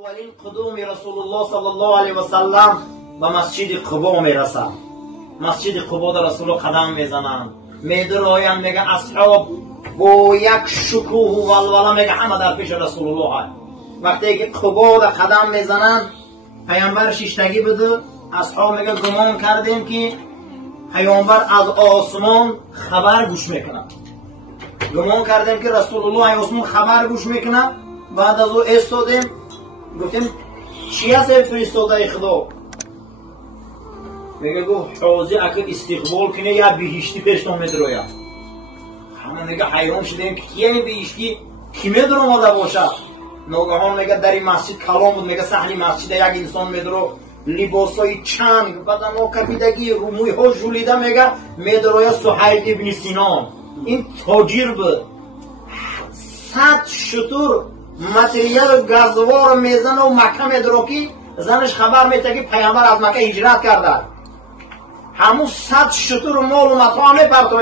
اولین قدوم رسول الله صلی الله علیه و سلم به مسجد قبا میرسند. مسجد قبا در رسول قدم میزنند، میدرآیند، میگه اصحاب با یک شکوه و ولوله، میگه همه در پیش رسول الله. وقتی که قبا در قدم میزنند، پیامبر شیشتگی بده، اصحاب میگه گمان کردیم که پیامبر از آسمان خبر گوش میکنه. گمان کردیم که رسول الله از آسمان خبر گوش میکنه. بعد از او ایستادیم، گفتیم چی هست فرستاده خدا؟ میگه گو حاضی اگر استقبال کنه یا بهشتی پیشتون میدروید. همه میگه حیران شدیم که کیه بهشتی کی میدرو آمده باشه. ناگهان میگه در این مسجد کلام بود، میگه صحن مسجد یک انسان میدرو، لباسای چنگ، بدن ها کپیدگی، روموی ها ژولیده، میگه میدروید سهیل ابن سینان. این تاجر بود، 100 شتر متریال گازوار میزنه و مکه میدرو که زنش خبر میده که پیامبر از مکه هجرت کرده. همون 100 شتر مال و متاع میپرتوید.